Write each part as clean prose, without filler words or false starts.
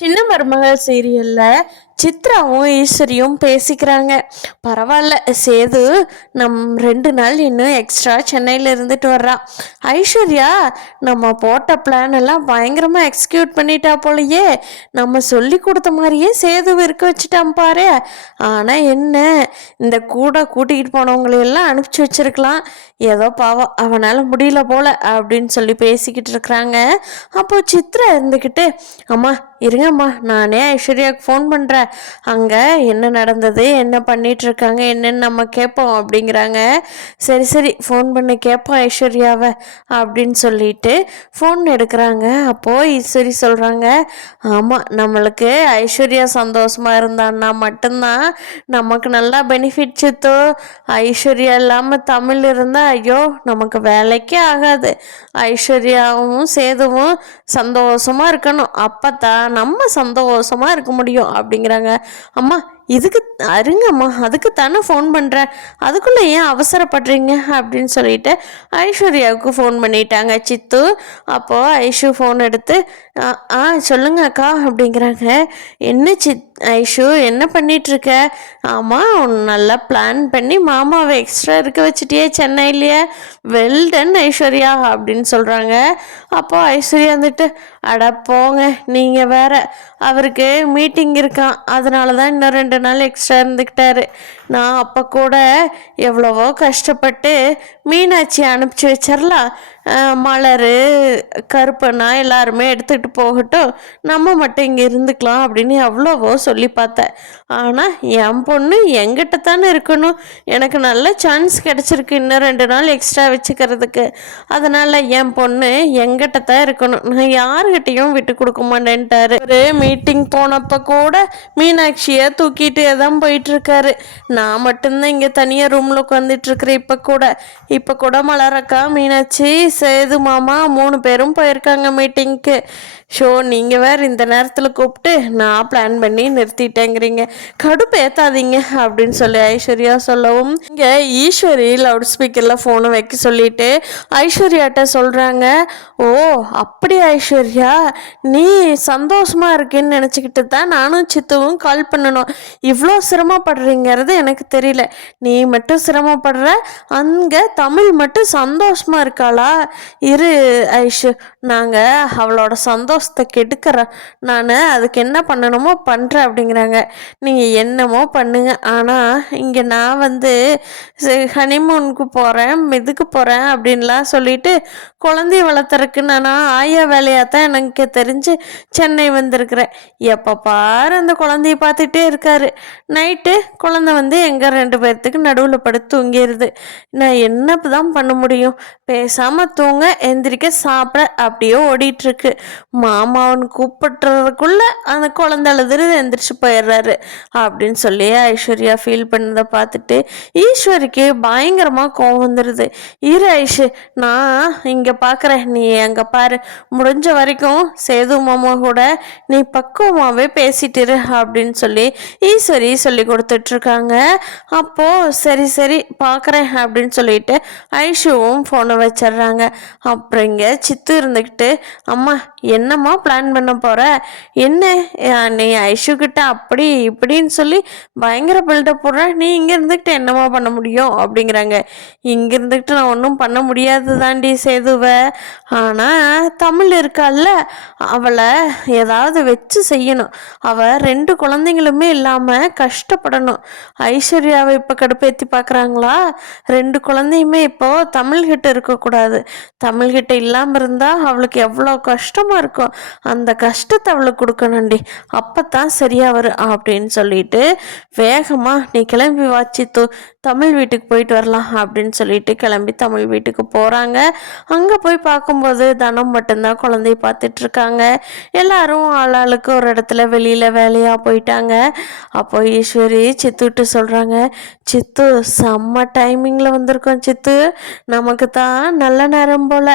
சின்ன மருமகள் சீரியல்ல சித்ராவும் ஈஸ்வரியும் பேசிக்கிறாங்க. பரவாயில்ல சேது, 2 நாள் இன்னும் எக்ஸ்ட்ரா சென்னையில் இருந்துட்டு வர்றா. ஐஸ்வர்யா நம்ம போட்ட பிளான் எல்லாம் பயங்கரமாக எக்ஸிக்யூட் பண்ணிட்டா போலயே. நம்ம சொல்லி கொடுத்த மாதிரியே சேது இருக்க வச்சுட்டான் பாரு. ஆனால் என்ன, இந்த கூட கூட்டிகிட்டு போனவங்களையெல்லாம் அனுப்பிச்சி வச்சிருக்கலாம். ஏதோ பாவம் அவனால் முடியல போல அப்படின்னு சொல்லி பேசிக்கிட்டு இருக்கிறாங்க. அப்போது சித்ரா இருந்துக்கிட்டு, அம்மா இருங்கம்மா, நானே ஐஸ்வர்யாவுக்கு ஃபோன் பண்ணுறேன், அங்கே என்ன நடந்தது, என்ன பண்ணிட்டு இருக்காங்க என்னன்னு நம்ம கேட்போம் அப்படிங்கிறாங்க. சரி சரி ஃபோன் பண்ணி கேட்போம் ஐஸ்வர்யாவை அப்படின்னு சொல்லிட்டு ஃபோன் எடுக்கிறாங்க. அப்போது ஈஸ்வரி சொல்கிறாங்க, ஆமாம் நம்மளுக்கு ஐஸ்வர்யா சந்தோஷமாக இருந்தான்னா மட்டும்தான் நமக்கு நல்லா பெனிஃபிட் சித்தோ. ஐஸ்வர்யா இல்லாமல் தமிழ் இருந்தால் ஐயோ நமக்கு வேலைக்கே ஆகாது. ஐஸ்வர்யாவும் சேதுவும் சந்தோஷமாக இருக்கணும், அப்போ தான் நம்ம சந்தோஷமாக இருக்க முடியும் அப்படிங்கிறாங்க. அம்மா இதுக்கு அருங்கம்மா, அதுக்கு தானே ஃபோன் பண்ணுறேன், அதுக்குள்ளே ஏன் அவசரப்படுறீங்க அப்படின்னு சொல்லிட்டு ஐஸ்வர்யாவுக்கு ஃபோன் பண்ணிட்டாங்க சித்து. அப்போது ஐஷு ஃபோன் எடுத்து சொல்லுங்க அக்கா அப்படிங்கிறாங்க. என்ன ஐஷு என்ன பண்ணிகிட்ருக்க? ஆமாம் நல்லா பிளான் பண்ணி மாமாவை எக்ஸ்ட்ரா இருக்க வச்சுட்டியே சென்னையிலேயே, வெல்டன் ஐஸ்வர்யா அப்படின்னு சொல்கிறாங்க. அப்போது ஐஸ்வர்யா வந்துட்டு, அட போங்க நீங்கள் வேற, அவருக்கு மீட்டிங் இருக்கான், அதனால தான் இன்னும் 2 நாள் எக்ஸ்ட்ரா இருந்துக்கிட்டாரு. நான் அப்போ கூட எவ்வளவோ கஷ்டப்பட்டு மீனாட்சி அனுப்பிச்சி வச்சிடலாம், மலர் கருப்பண்ணா எல்லாருமே எடுத்துகிட்டு போகட்டும், நம்ம மட்டும் இங்கே இருந்துக்கலாம் அப்படின்னு எவ்வளவோ சொல்லி பார்த்தேன். ஆனால் என் பொண்ணு எங்கிட்ட தானே இருக்கணும், எனக்கு நல்ல சான்ஸ் கிடச்சிருக்கு இன்னும் 2 நாள் எக்ஸ்ட்ரா வச்சுக்கிறதுக்கு. அதனால் என் பொண்ணு எங்கிட்ட தான் இருக்கணும், நான் யாருக்கிட்டையும் விட்டு கொடுக்க மாட்டேன்ட்டாரு. ஒரு மீட்டிங் போனப்போ கூட மீனாட்சியை தூக்கிட்டே தான் போயிட்டுருக்காரு. நான் மட்டும்தான் இங்கே தனியாக ரூமில் உட்காந்துட்ருக்குறேன். இப்போ கூட மலரக்கா, மீனாட்சி, சேது மாமா 3 பேரும் போயிருக்காங்க மீட்டிங்க்கு. ஷோ நீங்கள் வேறு இந்த நேரத்தில் கூப்பிட்டு நான் பிளான் பண்ணி நிறுத்திட்டேங்கிறீங்க, கடுப்பு ஏற்றாதீங்க அப்படின்னு சொல்லி ஐஸ்வர்யா சொல்லவும், இங்கே ஈஸ்வரி லவுட் ஸ்பீக்கரில் ஃபோனை வைக்க சொல்லிட்டு ஐஸ்வர்யாட்ட சொல்கிறாங்க. ஓ அப்படி ஐஸ்வர்யா, நீ சந்தோஷமாக இருக்கேன்னு நினச்சிக்கிட்டு தான் நானும் சித்துவும் கால் பண்ணணும். இவ்வளோ சிரமப்படுறீங்கிறது எனக்கு தெரியல. நீ மட்டும் சிரமப்படுற, அங்கே தமிழ் மட்டும் சந்தோஷமாக இருக்காளா? இரு ஐஷு, நாங்கள் அவளோட சந்தோஷத்தை கெடுக்கிறேன், நான் அதுக்கு என்ன பண்ணணுமோ பண்ணுறேன் அப்படிங்கிறாங்க. நீங்கள் என்னமோ பண்ணுங்க, ஆனால் இங்கே நான் ஹனிமூனுக்கு போகிறேன், இதுக்கு போகிறேன் அப்படின்லாம் சொல்லிட்டு குழந்தைய வளர்த்துறக்கு நான் ஆயா வேலையாக தான் எனக்கு தெரிஞ்சு சென்னை வந்திருக்கிறேன். எப்போ பாரு அந்த குழந்தைய பார்த்துட்டே இருக்காரு. நைட்டு குழந்தை எங்கள் 2 பேர்த்துக்கு நடுவில் படுத்து தூங்கிடுது. நான் என்ன தான் பண்ண முடியும்? பேசாமல் தூங்க, எந்திரிக்க, சாப்பிட அப்படியே ஓடிட்டுருக்கு. மாமாவன் கூப்பிட்டுறதுக்குள்ள அந்த குழந்தை அழுதுறது எந்திரிச்சு போயிடுறாரு அப்படின்னு சொல்லி ஐஸ்வர்யா ஃபீல் பண்ணதை பார்த்துட்டு ஈஸ்வரிக்கு பயங்கரமாக கோவம் வந்துடுது. இரு ஐஷு, நான் இங்கே பார்க்குறேன், நீ அங்கே பாரு, முடிஞ்ச வரைக்கும் சேது மாமா கூட நீ பக்குவமாகவே பேசிட்டுரு அப்படின்னு சொல்லி ஈஸ்வரி சொல்லி கொடுத்துட்ருக்காங்க. அப்போது சரி சரி பார்க்குறேன் அப்படின்னு சொல்லிட்டு ஐஷுவும் ஃபோனை வச்சிடுறாங்க. அப்புறம் இங்கே சித்து இருந்துக்கிட்டு, அம்மா என்னம்மா பிளான் பண்ண போகிற? என்ன நீ ஐஷுக்கிட்ட அப்படி இப்படின்னு சொல்லி பயங்கர பில்டப் போடுற, நீ இங்கே இருந்துக்கிட்டு என்னம்மா பண்ண முடியும் அப்படிங்கிறாங்க. இங்கே இருந்துக்கிட்டு நான் ஒன்றும் பண்ண முடியாது தாண்டி சேதுவை, ஆனால் தமிழ் இருக்கால்ல, அவளை ஏதாவது வச்சு செய்யணும். அவள் 2 குழந்தைங்களுமே இல்லாமல் கஷ்டப்படணும். ஐஸ்வர்யாவை இப்போ கடுப்பேற்றி பார்க்குறாங்களா? 2 குழந்தையுமே இப்போது தமிழ்கிட்ட இருக்கக்கூடாது. தமிழ்கிட்ட இல்லாமல் இருந்தால் அவளுக்கு எவ்வளோ கஷ்டமாக இருக்கும், அந்த கஷ்டத்தை அவளுக்கு கொடுக்கணுண்டி, அப்போ தான் சரியாக வரும் அப்படின்னு சொல்லிட்டு வேகமாக நீ கிளம்பி வாச்சித்து தமிழ் வீட்டுக்கு போயிட்டு வரலாம் அப்படின்னு சொல்லிட்டு கிளம்பி தமிழ் வீட்டுக்கு போகிறாங்க. அங்கே போய் பார்க்கும்போது தனம் மட்டும்தான் குழந்தைய பார்த்துட்ருக்காங்க. எல்லாரும் ஆளாளுக்கு ஒரு இடத்துல வெளியில் வேலையாக போயிட்டாங்க. அப்போ ஈஸ்வரி சித்துட்டு சொல்கிறாங்க, சித்து செம்ம டைமிங்கில் வந்திருக்கோம் சித்து, நமக்கு தான் நல்ல நேரம் போல்.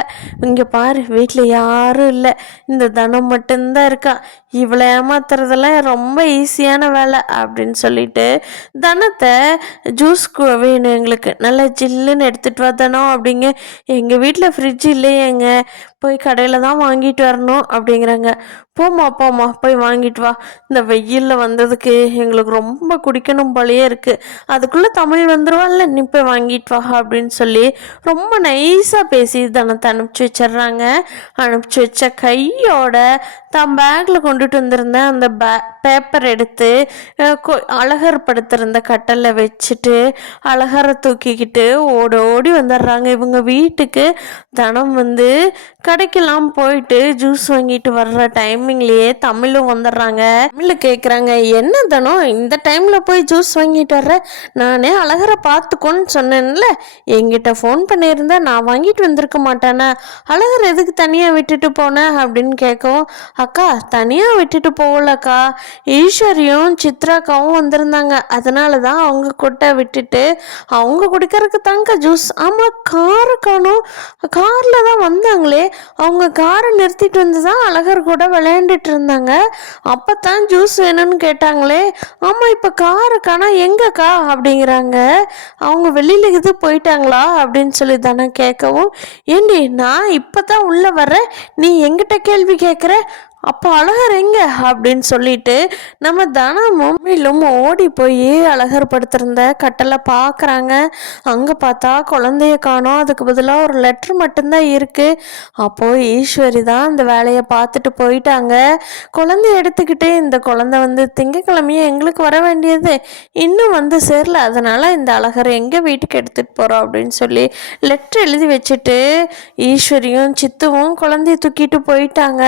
இங்கே பாரு, வீட்டில் யாரும் இல்லை, இந்த தனம் மட்டும்தான் இருக்கான், இவ்வளோ ஏமாத்துறதெல்லாம் ரொம்ப ஈஸியான வேலை அப்படின்னு சொல்லிட்டு தனத்தை ஜூஸ் வேணும் எங்களுக்கு, நல்லா ஜில்லுன்னு எடுத்துகிட்டு வா தனம் அப்படிங்க. எங்கள் வீட்டில் ஃப்ரிட்ஜ் இல்லையேங்க, போய் கடையில் தான் வாங்கிட்டு வரணும் அப்படிங்கிறாங்க. போம்மா போம்மா போய் வாங்கிட்டு வா, இந்த வெயிலில் வந்ததுக்கு எங்களுக்கு ரொம்ப குடிக்கணும் போலயே இருக்குது, அதுக்குள்ளே தமிழ் வந்துடுவான்ல, நீ போய் வாங்கிட்டு வா அப்படின்னு சொல்லி ரொம்ப நைஸாக பேசி தனத்தை அனுப்பிச்சி வச்சிடுறாங்க. அனுப்பிச்சி வச்ச கையோட தான் பேக்கில் கொண்டுட்டு வந்திருந்த அந்த பேப்பர் எடுத்து அழகர் படுத்திருந்த கட்டலில் வச்சுட்டு அழகரை தூக்கிக்கிட்டு ஓடி வந்துடுறாங்க இவங்க வீட்டுக்கு. தனம் வந்து கடைக்கெல்லாம் போயிட்டு ஜூஸ் வாங்கிட்டு வர்ற டைமிங்லேயே தமிழும் வந்துடுறாங்க. தமிழ் கேட்குறாங்க, என்ன தனம் இந்த டைமில் போய் ஜூஸ் வாங்கிட்டு வர்ற, நானே அழகரை பார்த்துக்கோன்னு சொன்னேன்ல, என்கிட்ட ஃபோன் பண்ணியிருந்தேன் நான் வாங்கிட்டு வந்திருக்க மாட்டேனே, அழகர் எதுக்கு தனியாக விட்டுட்டு போனேன் அப்படின்னு கேட்கவும், அக்கா தனியாக விட்டுட்டு போகலக்கா, ஈஸ்வரியும் சித்ராக்காவும் வந்திருந்தாங்க, அதனால தான் அவங்க கொட்டை விட்டுட்டு அவங்க குடிக்கிறதுக்கு தாங்க ஜூஸ். ஆமாம் காரை காணும், காரில் தான் வந்தாங்களே, அவங்க காரை நிறுத்திட்டு வந்து தான் அழகர் கூட விளையாண்டுட்டு இருந்தாங்க, அப்போ தான் ஜூஸ் வேணும்னு கேட்டாங்களே. ஆமாம் இப்போ காரை காணா எங்கக்கா அப்படிங்கிறாங்க. அவங்க வெளியில் இது போயிட்டாங்களா அப்படின்னு சொல்லி தானே கேட்கவும், ஏண்டி நான் இப்போ தான் உள்ளே வர்றேன், நீ எங்கிட்ட கேள்வி கேட்குற, அப்போ அழகர் எங்க அப்படின்னு சொல்லிட்டு நம்ம தனமும் ஓடி போய் அழகர் படுத்திருந்த கட்டளை பார்க்குறாங்க. அங்கே பார்த்தா குழந்தைய காணோம், அதுக்கு பதிலாக ஒரு லெட்ரு மட்டும்தான் இருக்குது. அப்போது ஈஸ்வரி தான் அந்த வேலையை பார்த்துட்டு போயிட்டாங்க. குழந்தைய எடுத்துக்கிட்டு, இந்த குழந்தை வந்து திங்கக்கிழமையே எங்களுக்கு வர வேண்டியது இன்னும் வந்து சேரல, அதனால் இந்த அழகர் எங்கள் வீட்டுக்கு எடுத்துகிட்டு போகிறோம் அப்படின்னு சொல்லி லெட்ரு எழுதி வச்சுட்டு ஈஸ்வரியும் சித்துவும் குழந்தைய தூக்கிட்டு போயிட்டாங்க.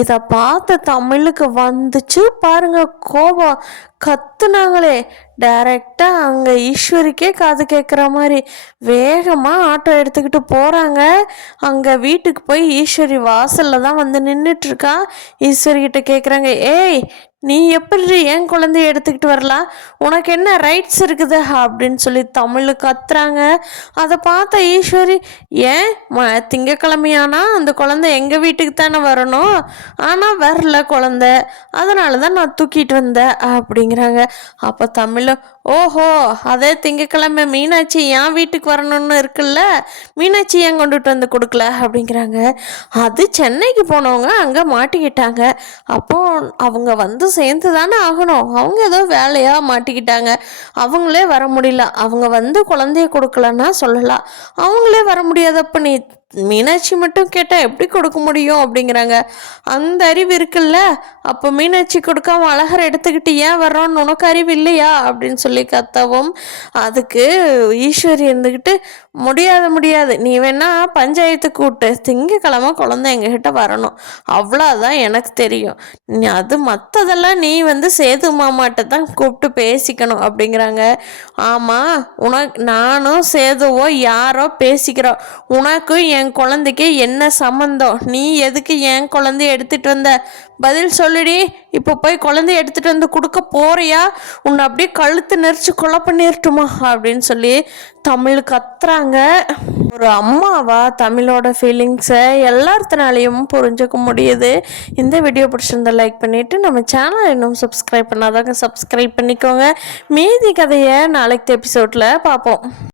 இதை பார்த்த தமிழுக்கு வந்துச்சு பாருங்க கோபம், கத்துனாங்களே. டைரெக்டாக அங்கே ஈஸ்வரிக்கே காது கேட்குற மாதிரி வேகமாக ஆட்டோ எடுத்துக்கிட்டு போகிறாங்க. அங்கே வீட்டுக்கு போய் ஈஸ்வரி வாசலில் தான் வந்து நின்றுட்டுருக்கா. ஈஸ்வரிக்கிட்ட கேட்குறாங்க, ஏய் நீ எப்படி என் குழந்தைய எடுத்துக்கிட்டு வரலாம், உனக்கு என்ன ரைட்ஸ் இருக்குது அப்படின்னு சொல்லி தமிழ் கத்துறாங்க. அதை பார்த்த ஈஸ்வரி, ஏன் திங்கக்கிழமையானா அந்த குழந்தை எங்கள் வீட்டுக்கு தானே வரணும், ஆனால் வரல குழந்தை, அதனால தான் நான் தூக்கிட்டு வந்தேன் அப்படிங்கிறாங்க. அப்போ தமிழ், ஓஹோ அதே திங்கக்கிழமை மீனாட்சி என் வீட்டுக்கு வரணும்னு இருக்குல்ல, மீனாட்சி ஏன் கொண்டுட்டு வந்து கொடுக்கல அப்படிங்கிறாங்க. அது சென்னைக்கு போனவங்க அங்கே மாட்டிக்கிட்டாங்க, அப்போது அவங்க வந்து சேர்ந்து தானே ஆகணும், அவங்க ஏதோ வேலையாக மாட்டிக்கிட்டாங்க, அவங்களே வர முடியல, அவங்க வந்து குழந்தைய கொடுக்கலன்னா சொல்லலாம், அவங்களே வர முடியாதப்ப நீ மீனாட்சி மட்டும் கேட்டால் எப்படி கொடுக்க முடியும் அப்படிங்கிறாங்க. அந்த அறிவு இருக்குல்ல, அப்போ மீனாட்சி கொடுக்காம அழகர் எடுத்துக்கிட்டு ஏன் வர்றோன்னு உனக்கு அறிவு இல்லையா அப்படின்னு சொல்லி கத்தவும், அதுக்கு ஈஸ்வரி இருந்துக்கிட்டு, முடியாது நீ வேணா பஞ்சாயத்து கூட்டு, திங்கக்கிழமை குழந்தை எங்ககிட்ட வரணும், அவ்வளோதான் எனக்கு தெரியும், அது மற்றதெல்லாம் நீ வந்து சேது மாமாட்ட தான் கூப்பிட்டு பேசிக்கணும் அப்படிங்கிறாங்க. ஆமாம் நானும் சேதுவோ யாரோ பேசிக்கிறோம், உனக்கும் என் குழந்தைக்கு என்ன சம்மந்தம், நீ எதுக்கு என் குழந்தைய எடுத்துகிட்டு வந்த, பதில் சொல்லுடி, இப்போ போய் குழந்தைய எடுத்துகிட்டு வந்து கொடுக்க போறியா, உன்னை அப்படியே கழுத்து நெரிச்சு கொலை பண்ணிடட்டுமா அப்படின்னு சொல்லி தமிழ் கத்துறாங்க. ஒரு அம்மாவா தமிழோட ஃபீலிங்ஸை எல்லாத்தினாலையும் புரிஞ்சுக்க முடியுது. இந்த வீடியோ பிடிச்சிருந்தா லைக் பண்ணிவிட்டு நம்ம சேனல் இன்னும் சப்ஸ்கிரைப் பண்ணாதாங்க சப்ஸ்கிரைப் பண்ணிக்கோங்க. மீதி கதையை நாளைக்கு எபிசோடில் பார்ப்போம்.